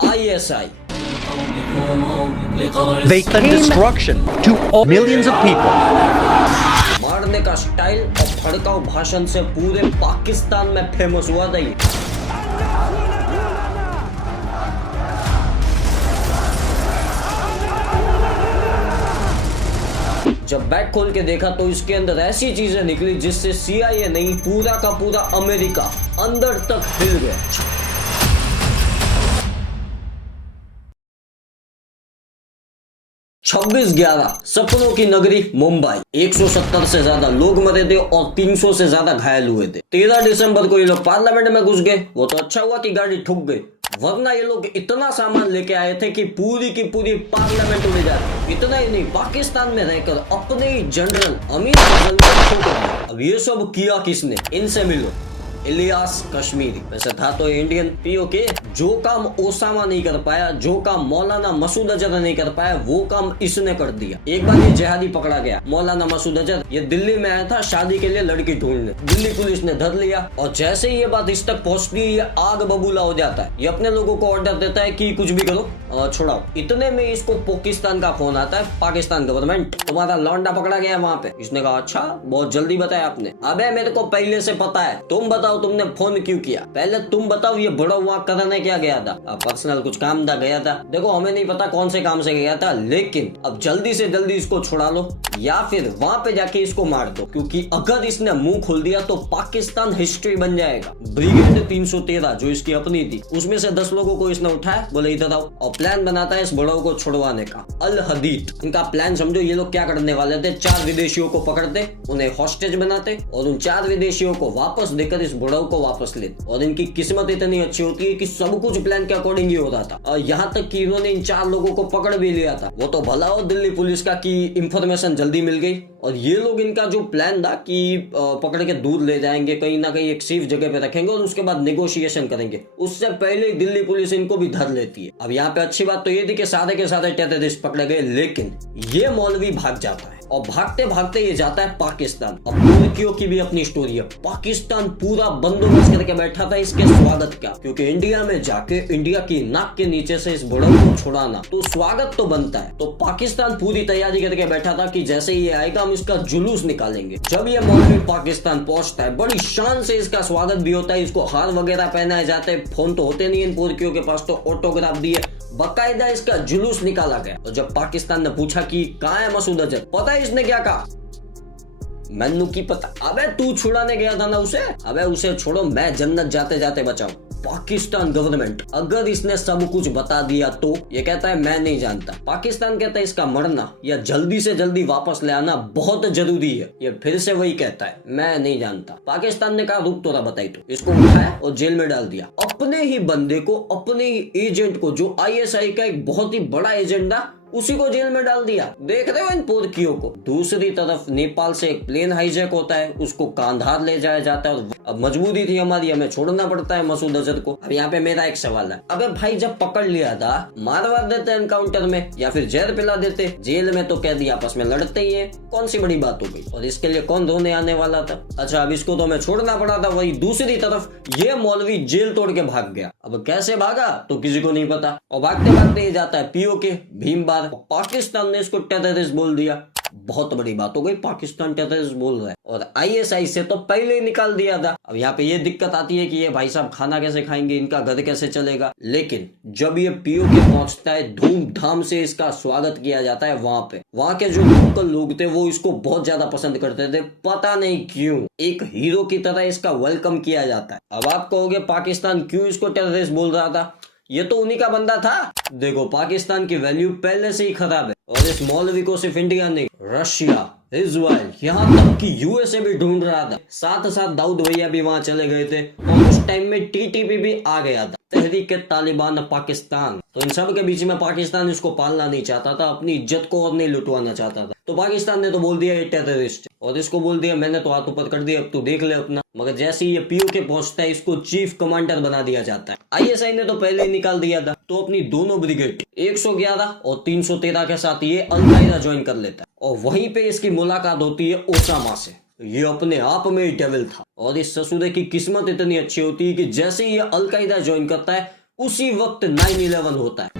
ISI। They threaten destruction to all millions of people. मारने का style और भड़काऊ भाषण से पूरे पाकिस्तान में फेमस हुआ था ये। जब बैग खोल के देखा तो इसके अंदर ऐसी चीजें निकली जिससे CIA नहीं पूरा का पूरा अमेरिका अंदर तक हिल गया। 26/11 सपनों की नगरी मुंबई, 170 से ज्यादा लोग मरे थे और 300 से ज्यादा घायल हुए थे। 13 दिसंबर को ये लोग पार्लियामेंट में घुस गए। वो तो अच्छा हुआ कि गाड़ी ठुक गई, वरना ये लोग इतना सामान लेके आए थे कि पूरी की पूरी पार्लियामेंट उड़ जाती। इतना ही नहीं, पाकिस्तान में रहकर अपने ही जनरल अमीर फजल को ठोक दिया। अब ये सब किया किसने? इनसे मिलो, इलियास कश्मीरी। वैसे था तो इंडियन POK। जो काम ओसामा नहीं कर पाया, जो काम मौलाना मसूद अजहर नहीं कर पाया, वो काम इसने कर दिया। एक बार ये जिहादी पकड़ा गया, मौलाना मसूद अजहर। ये दिल्ली में आया था शादी के लिए लड़की ढूंढने। दिल्ली पुलिस ने धर लिया और जैसे ही ये बात इस तक पहुंचती है, ये आग बबूला हो जाता है। ये अपने लोगों को ऑर्डर देता है कि कुछ भी करो, छुड़ाओ। इतने में इसको पाकिस्तान का फोन आता है। पाकिस्तान गवर्नमेंट, तुम्हारा लौंडा पकड़ा गया वहाँ पे। इसने कहा अच्छा, बहुत जल्दी बताया आपने। अबे मेरे को पहले से पता है, तुम बताओ तुमने फोन क्यों किया? पहले तुम बताओ ये बड़ा वहाँ करने क्या गया था? पर्सनल कुछ काम था, गया था। देखो हमें नहीं पता कौन से काम से गया था, लेकिन अब जल्दी से जल्दी इसको छुड़ा लो या फिर वहाँ पे जाके इसको मार दो, क्योंकि अगर इसने मुंह खोल दिया तो पाकिस्तान हिस्ट्री बन जाएगा। ब्रिगेड 313 जो इसकी अपनी थी, उसमें से 10 लोगों को इसने उठाया, बोले इधर आओ, और प्लान बनाता है इस बड़ों को छुड़वाने का। अल हदीद इनका प्लान समझो। ये लोग क्या करने वाले थे? 4 विदेशियों को पकड़ते, उन्हें हॉस्टेज बनाते और उन 4 विदेशियों को वापस देकर इस बड़ों को वापस लेते। और इनकी किस्मत इतनी अच्छी होती है कि सब कुछ प्लान के अकॉर्डिंग ही हो रहा था। और यहाँ तक कि इन्होंने इन 4 लोगों को पकड़ भी लिया था। वो तो भला हो दिल्ली पुलिस का कि इंफॉर्मेशन जल्दी मिल गई। और ये लोग, इनका जो प्लान था कि पकड़ के दूर ले जाएंगे, कहीं ना कहीं एक सेफ जगह पे रखेंगे और उसके बाद नेगोशिएशन करेंगे, उससे पहले ही दिल्ली पुलिस इनको भी धर लेती है। अब यहाँ पे अच्छी बात तो ये थी कि सारे के सारे टेररिस्ट पकड़े गए, लेकिन ये मौलवी भाग जाता है और भागते भागते ये जाता है पाकिस्तान। अब तुर्कियों की भी अपनी स्टोरी है। पाकिस्तान पूरा बंदोबस्त करके बैठा था इसके स्वागत का, क्योंकि इंडिया में जाके इंडिया की नाक के नीचे से इस बड़ों को छुड़ाना तो स्वागत तो बनता है। तो पाकिस्तान पूरी तैयारी करके बैठा था कि जैसे ये आएगा हम इसका जुलूस निकालेंगे। जब ये मौलवी पाकिस्तान पहुंचता है, बड़ी शान से इसका स्वागत भी होता है। इसको हार वगैरह पहनाए जाते हैं। फोन तो होते नहीं इन तुर्कियों के पास, तो ऑटोग्राफ दिए, बकायदा इसका जुलूस निकाला गया। और जब पाकिस्तान ने पूछा कि कहाँ है मसूद अजहर, पता है इसने क्या कहा? मैनू की पता। अबे तू छुड़ाने गया था ना उसे, अबे उसे छोड़ो, मैं जन्नत जाते जाते बचाऊं। पाकिस्तान गवर्नमेंट अगर इसने सब कुछ बता दिया तो ये कहता है मैं नहीं जानता। पाकिस्तान कहता है इसका मरना या जल्दी से जल्दी वापस ले आना बहुत जरूरी है। ये फिर से वही कहता है मैं नहीं जानता। पाकिस्तान ने कहा रुक तो बताई। तो इसको उठाया और जेल में डाल दिया। अपने ही बंदे को, अपने ही एजेंट को, जो ISI का एक बहुत ही बड़ा एजेंट था, उसी को जेल में डाल दिया। देख रहे हो इन पुर्कियों को। दूसरी तरफ नेपाल से एक प्लेन हाईजैक होता है, उसको कांधार ले जाया जाता है। और अब मजबूरी थी हमारी, हमें छोड़ना पड़ता है मसूद अजहर को। अब यहाँ पे मेरा एक सवाल है, अबे भाई जब पकड़ लिया था, मारवा देते एनकाउंटर में या फिर जहर पिला देते। जेल में तो कैदी आपस में लड़ते ही है, कौन सी बड़ी बात हो गई? और इसके लिए कौन धोने आने वाला था? अच्छा अब इसको तो हमें छोड़ना पड़ा था। वही दूसरी तरफ ये मौलवी जेल तोड़ के भाग गया। अब कैसे भागा तो किसी को नहीं पता। और भागते भागते ये जाता है POK भीमबार। पाकिस्तान ने इसको टेररिस्ट बोल दिया। बहुत बड़ी बात हो गई, पाकिस्तान टेररिस्ट बोल रहा है। और ISI से तो पहले ही निकाल दिया था। अब यहाँ पे ये दिक्कत आती है कि ये भाई साहब खाना कैसे खाएंगे, इनका घर कैसे चलेगा। लेकिन जब ये POK पहुंचता है, धूमधाम से इसका स्वागत किया जाता है। वहाँ के जो लोकल लोग थे वो इसको बहुत ज्यादा पसंद करते थे, पता नहीं क्यों। एक हीरो की तरह इसका वेलकम किया जाता है। अब आप कहोगे पाकिस्तान क्यों इसको टेररिस्ट बोल रहा था? ये तो उन्हीं का बंदा था। देखो पाकिस्तान की वैल्यू पहले से ही खराब है और इस मौलवी को सिर्फ इंडिया नहीं, रशिया, इजराइल, यहाँ तक कि USA भी ढूंढ रहा था। साथ साथ दाऊद भैया भी वहाँ चले गए थे और उस टाइम में TTP भी आ गया था, तहरीक तालिबान पाकिस्तान। तो इन सब के बीच में पाकिस्तान इसको पालना नहीं चाहता था, अपनी इज्जत को और नहीं लुटवाना चाहता था। तो पाकिस्तान ने तो बोल दिया ये टेररिस्ट, और इसको बोल दिया मैंने तो हाथ ऊपर कर दिया, अब तू देख ले अपना। मगर जैसे ही ये POK पहुंचता है, इसको चीफ कमांडर बना दिया जाता है। ISI ने तो पहले ही निकाल दिया था। तो अपनी दोनों ब्रिगेड 111 और 313 के साथ ये अल-कायदा ज्वाइन कर लेता है। और वहीं पे इसकी मुलाकात होती है ओसामा से। ये अपने आप में ही डेविल था। और इस ससुरे की किस्मत इतनी अच्छी होती है कि जैसे ही ये अल-कायदा ज्वाइन करता है, उसी वक्त 9/11 होता है।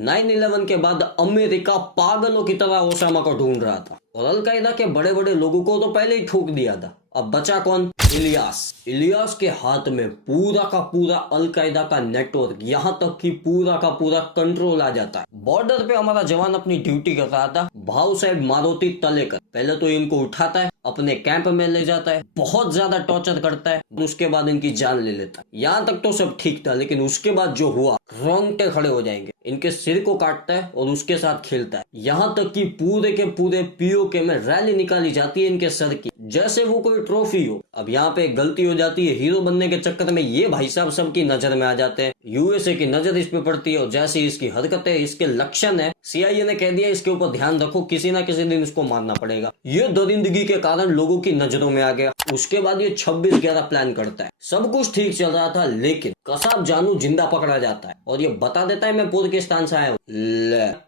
9/11 के बाद अमेरिका पागलों की तरह ओसामा को ढूंढ रहा था और अलकायदा के बड़े बड़े लोगों को तो पहले ही ठोक दिया था। अब बचा कौन? इलियास के हाथ में पूरा का पूरा अलकायदा का नेटवर्क, यहाँ तक कि पूरा का पूरा कंट्रोल आ जाता है। बॉर्डर पे हमारा जवान अपनी ड्यूटी कर रहा था, भाऊ साहब मारुति तलेकर पहले तो इनको उठाता है, अपने कैंप में ले जाता है, बहुत ज्यादा टॉर्चर करता है, उसके बाद इनकी जान ले लेता है। यहाँ तक तो सब ठीक था, लेकिन उसके बाद जो हुआ रोंगटे खड़े हो जाएंगे। इनके सिर को काटता है और उसके साथ खेलता है, यहाँ तक कि पूरे के पूरे पीओके में रैली निकाली जाती है इनके सर की, जैसे वो कोई ट्रॉफी हो। अब यहाँ पे एक गलती हो जाती है, हीरो बनने के चक्कर में ये भाई साहब सबकी नजर में आ जाते हैं। यूएसए की नजर इस पे पड़ती है और जैसी इसकी हरकतें, इसके लक्षण है, सीआईए ने कह दिया इसके ऊपर ध्यान रखो, किसी ना किसी दिन इसको मारना पड़ेगा। ये दरिंदगी के कारण लोगों की नजरों में आ गया। उसके बाद ये 26/11 प्लान करता है। सब कुछ ठीक चल रहा था, लेकिन कसाब जानू जिंदा पकड़ा जाता है और ये बता देता है मैं पाकिस्तान से आया हूँ।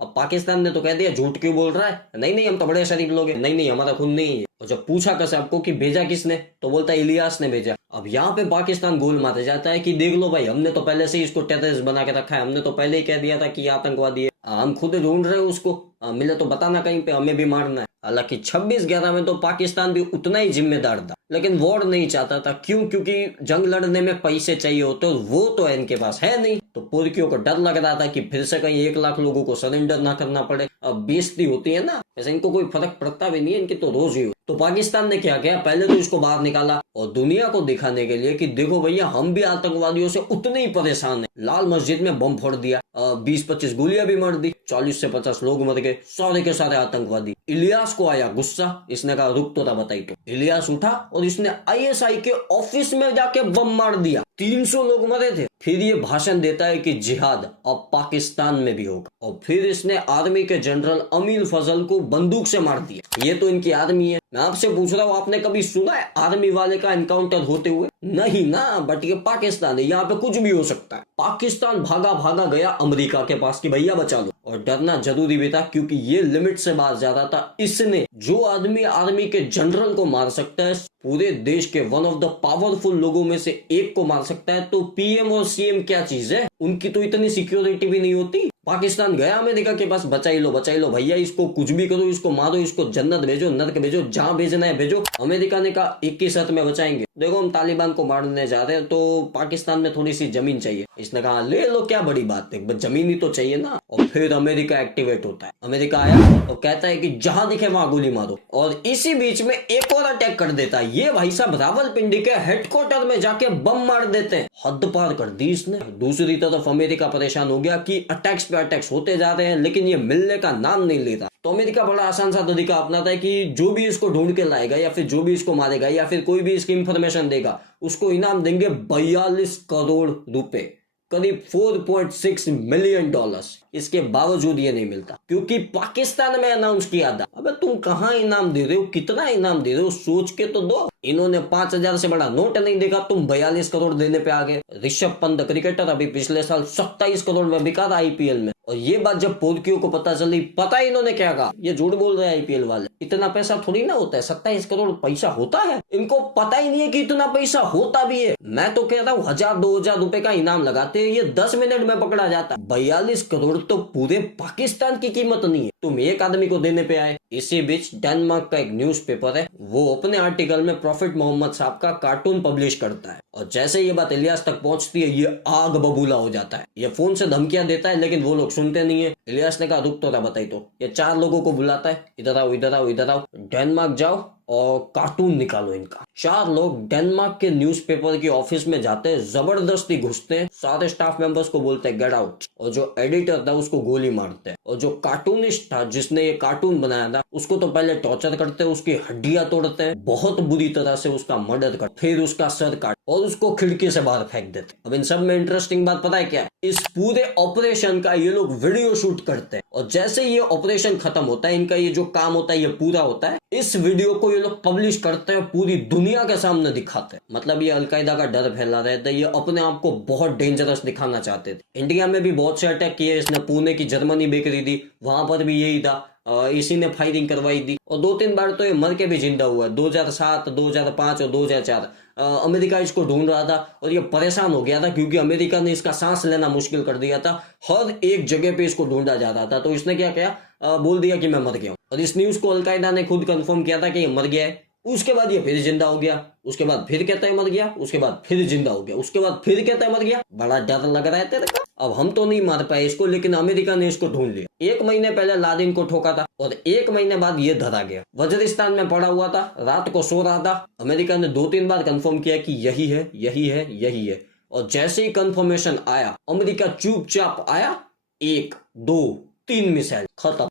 अब पाकिस्तान ने तो कह दिया झूठ क्यों बोल रहा है, नहीं हम तो बड़े शरीफ लोग हैं, नहीं हमारा खून नहीं है। और जब पूछा कसाब को कि भेजा किसने, तो बोलता है इलियास ने भेजा। अब यहाँ पे पाकिस्तान गोल मारते जाता है कि देख लो भाई, हमने तो पहले से ही इसको टेररिस्ट बना के रखा है, हमने तो पहले ही कह दिया था कि ये आतंकवादी है, हम खुद ढूंढ रहे हैं उसको, मिले तो बताना कहीं पे, हमें भी मारना है। हालांकि 26/11 में तो पाकिस्तान भी उतना ही जिम्मेदार था, लेकिन वॉर नहीं चाहता था। क्यों? क्योंकि जंग लड़ने में पैसे चाहिए होते और वो तो इनके पास है नहीं। तो पुरकियों को डर लग रहा था कि फिर से कहीं 1 लाख लोगों को सरेंडर ना करना पड़े। अब बेइज्जती होती है ना, वैसे इनको कोई फर्क पड़ता भी नहीं है, इनकी तो रोज ही हो। तो पाकिस्तान ने क्या किया, पहले तो इसको बाहर निकाला और दुनिया को दिखाने के लिए कि देखो भैया हम भी आतंकवादियों से उतने ही परेशान हैं। लाल मस्जिद में बम फोड़ दिया, 20-25 गोलियां भी मार दी, 40 से 50 लोग मर गए, सारे के सारे आतंकवादी। इलियास को आया गुस्सा, इसने कहा रुक तो था बताई। तो इलियास उठा और इसने आईएसआई के ऑफिस में जाके बम मार दिया, 300 लोग मरे थे। फिर ये भाषण देता है कि जिहाद अब पाकिस्तान में भी होगा, और फिर इसने आर्मी के जनरल अमीर फजल को बंदूक से मार दिया। ये तो इनकी आर्मी है। मैं आपसे पूछ रहा हूँ, आपने कभी सुना है आर्मी वाले का एनकाउंटर होते हुए? नहीं ना, बट ये पाकिस्तान है, यहाँ पे कुछ भी हो सकता है। पाकिस्तान भागा गया अमेरिका के पास कि भैया बचा लो, और डरना जरूरी भी था क्योंकि ये लिमिट से बाहर जा रहा था। इसने जो आदमी आर्मी के जनरल को मार सकता है, पूरे देश के वन ऑफ द पावरफुल लोगों में से एक को मार सकता है, तो पीएम और सीएम क्या चीज है? उनकी तो इतनी सिक्योरिटी भी नहीं होती। पाकिस्तान गया अमेरिका के पास, बचाई लो भैया, इसको कुछ भी करो, इसको मारो, इसको जन्नत भेजो, नर्क भेजो, जहां भेजना है भेजो। अमेरिका ने कहा 21 शर्त में बचाएंगे, देखो हम तालिबान को मारने जा रहे हैं तो पाकिस्तान में थोड़ी सी जमीन चाहिए। इसने कहा ले लो, क्या बड़ी बात है, बस जमीन ही तो चाहिए ना। और फिर अमेरिका एक्टिवेट होता है। अमेरिका आया और कहता है कि जहां दिखे वहां गोली मारो, और इसी बीच में एक और अटैक कर देता है। ये भाई साहब रावलपिंडी के हेडक्वार्टर में जाके बम मार देते हैं। हद पार कर दी इसने। दूसरी तरफ अमेरिका परेशान हो गया कि अटैक्स पे अटैक्स होते जा रहे हैं, लेकिन ये मिलने का नाम नहीं लेता। तो अमेरिका बड़ा आसान सा तरीका अपनाता है कि जो भी इसको ढूंढ के लाएगा, या फिर जो भी इसको मारेगा, या फिर कोई भी इसकी इंफॉर्मेशन देगा, उसको इनाम देंगे 42 करोड़ रुपए, करीब $4.6 मिलियन। इसके बावजूद ये नहीं मिलता, क्योंकि पाकिस्तान में अनाउंस किया था। अबे तुम कहाँ इनाम दे रहे हो, कितना इनाम दे रहे हो, सोच के तो दो। इन्होंने 5,000 से बड़ा नोट नहीं देखा, तुम 42 करोड़ देने पे आ गए। ऋषभ पंत क्रिकेटर अभी पिछले साल 27 करोड़ में बिका था आईपीएल में। और ये बात जब पोर्कियों को पता चली, पता है इन्होंने क्या कहा, ये झूठ बोल रहे हैं आईपीएल वाले, इतना पैसा थोड़ी ना होता है, 27 करोड़ पैसा होता है। इनको पता ही नहीं है कि इतना पैसा होता भी है। मैं तो कह रहा हूँ 1,000-2,000 रुपए का इनाम लगाते हैं, ये 10 मिनट में पकड़ा जाता। 42 करोड़ तो पूरे पाकिस्तान की कीमत नहीं है, तुम एक आदमी को देने पे आए। इसी बीच डेनमार्क का एक न्यूज़पेपर है, वो अपने आर्टिकल में प्रॉफिट मोहम्मद साहब का कार्टून पब्लिश करता है, और जैसे ये बात इलियास तक पहुंचती है, ये आग बबूला हो जाता है। ये फोन से धमकियां देता है, लेकिन वो लोग सुनते नहीं है। इलियास ने कहा रुक तो था बताई। तो ये 4 लोगों को बुलाता है, इधर आओ इधर आओ इधर आओ, डेनमार्क जाओ और कार्टून निकालो इनका। 4 लोग डेनमार्क के न्यूज़पेपर की ऑफिस में जाते हैं, जबरदस्ती घुसते हैं, सारे स्टाफ मेंबर्स को बोलते हैं गेट आउट, और जो एडिटर था उसको गोली मारते हैं। और जो कार्टूनिस्ट था जिसने ये कार्टून बनाया था, उसको तो पहले टॉर्चर करते हैं, उसकी हड्डियां तोड़ते हैं, बहुत बुरी तरह से उसका मर्डर करते, फिर उसका सर काट और उसको खिड़की से बाहर फेंक देते। अब इन सब में इंटरेस्टिंग बात पता है क्या है, इस पूरे ऑपरेशन का ये लोग वीडियो शूट करते हैं, और जैसे ये ऑपरेशन खत्म होता है, इनका ये जो काम होता है ये पूरा होता है, इस वीडियो को ये लोग पब्लिश करते हैं, पूरी दुनिया के सामने दिखाते हैं। मतलब ये अलकायदा का डर फैला रहे थे, ये अपने आप को बहुत डेंजरस दिखाना चाहते थे। इंडिया में भी बहुत से अटैक किए इसने, पुणे की जर्मनी बेकरी थी, वहां पर भी यही था, इसी ने फायरिंग करवाई थी, और 2-3 बार तो ये मर के भी जिंदा हुआ है, 2007, 2005 और 2004। अमेरिका इसको ढूंढ रहा था और ये परेशान हो गया था क्योंकि अमेरिका ने इसका सांस लेना मुश्किल कर दिया था। हर एक जगह पे इसको ढूंढा जा रहा था। तो इसने क्या किया, बोल दिया कि मैं मर गया हूं। और इस न्यूज को अलकायदा ने खुद कंफर्म किया था कि ये मर गया है। उसके बाद ये फिर जिंदा हो गया, उसके बाद फिर कहता है मर गया, उसके बाद फिर जिंदा हो गया, उसके बाद फिर कहता है मर गया। बड़ा डर लग रहा है तेरे को। अब हम तो नहीं मार पाए इसको, लेकिन अमेरिका ने इसको ढूंढ लिया। 1 महीने पहले लादेन को ठोका था और 1 महीने बाद ये धरा गया। वजीरिस्तान में पड़ा हुआ था, रात को सो रहा था। अमेरिका ने 2-3 बार कंफर्म किया कि यही है, यही है, यही है। और जैसे ही कंफर्मेशन आया, अमेरिका चुपचाप आया, 1, 2, 3 मिसाइल खत्म।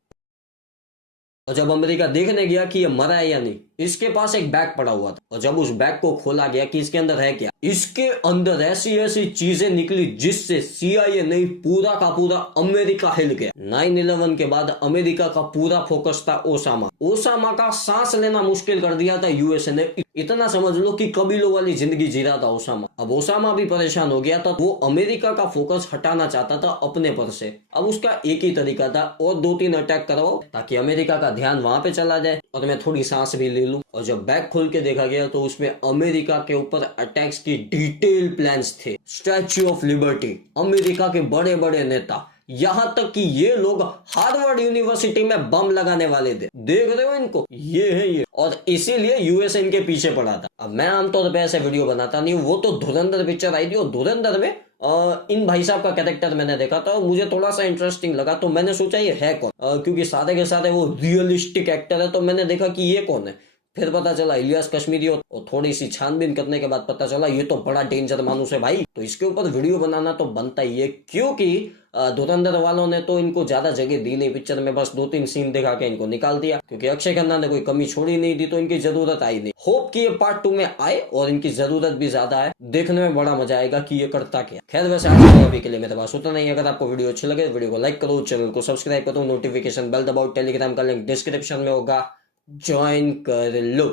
और जब अमेरिका देखने गया कि ये मरा है या नहीं, इसके पास एक बैग पड़ा हुआ था। और जब उस बैग को खोला गया कि इसके अंदर है क्या, इसके अंदर ऐसी ऐसी चीजें निकली जिससे CIA नहीं, पूरा का पूरा अमेरिका हिल गया। 9/11 के बाद अमेरिका का पूरा फोकस था ओसामा। ओसामा का सांस लेना मुश्किल कर दिया था USA ने। इतना समझ लो कि कबीलों वाली जिंदगी जी रहा था ओसामा। अब ओसामा भी परेशान हो गया था। वो अमेरिका का फोकस हटाना चाहता था अपने पर से। अब उसका एक ही तरीका था, और 2-3 अटैक करवाओ ताकि अमेरिका का ध्यान वहां पे चला जाए और मैं थोड़ी सांस भी ले लूं। और जब बैग खोल के देखा गया तो उसमें अमेरिका के ऊपर अटैक्स की डिटेल प्लान्स थे। स्टैच्यू ऑफ लिबर्टी, अमेरिका के बड़े बड़े नेता, यहां तक कि ये लोग हार्वर्ड यूनिवर्सिटी में बम लगाने वाले थे। देख रहे हो इनको, ये है ये। और इसीलिए USA इनके पीछे पड़ा था। अब मैं आमतौर पर ऐसे वीडियो बनाता नहीं हूँ। वो तो धुरंधर पिक्चर आई थी और धुरंधर में इन भाई साहब का कैरेक्टर मैंने देखा था और मुझे थोड़ा सा इंटरेस्टिंग लगा। तो मैंने सोचा ये है कौन, क्योंकि सारे के सारे वो रियलिस्टिक एक्टर है। तो मैंने देखा कि ये कौन है। फिर पता चला इलियास कश्मीरी, और थोड़ी सी छानबीन करने के बाद पता चला ये तो बड़ा डेंजर मानुस है भाई। तो इसके ऊपर वीडियो बनाना तो बनता ही है, क्योंकि धुरंधर वालों ने तो इनको ज्यादा जगह दी नहीं पिक्चर में। बस 2-3 सीन दिखा के इनको निकाल दिया, क्योंकि अक्षय खन्ना ने कोई कमी छोड़ी नहीं दी तो इनकी जरूरत आई नहीं। होप कि ये पार्ट 2 में आए और इनकी जरूरत भी ज्यादा है। देखने में बड़ा मजा आएगा कि ये करता क्या। खैर वैसे आज अभी के लिए मेरे पास उतना नहीं। अगर आपको वीडियो अच्छी लगे वीडियो को लाइक करो, चैनल को सब्सक्राइब करो, नोटिफिकेशन बेल दबाओ, टेलीग्राम का लिंक डिस्क्रिप्शन में होगा, ज्वाइन कर लो।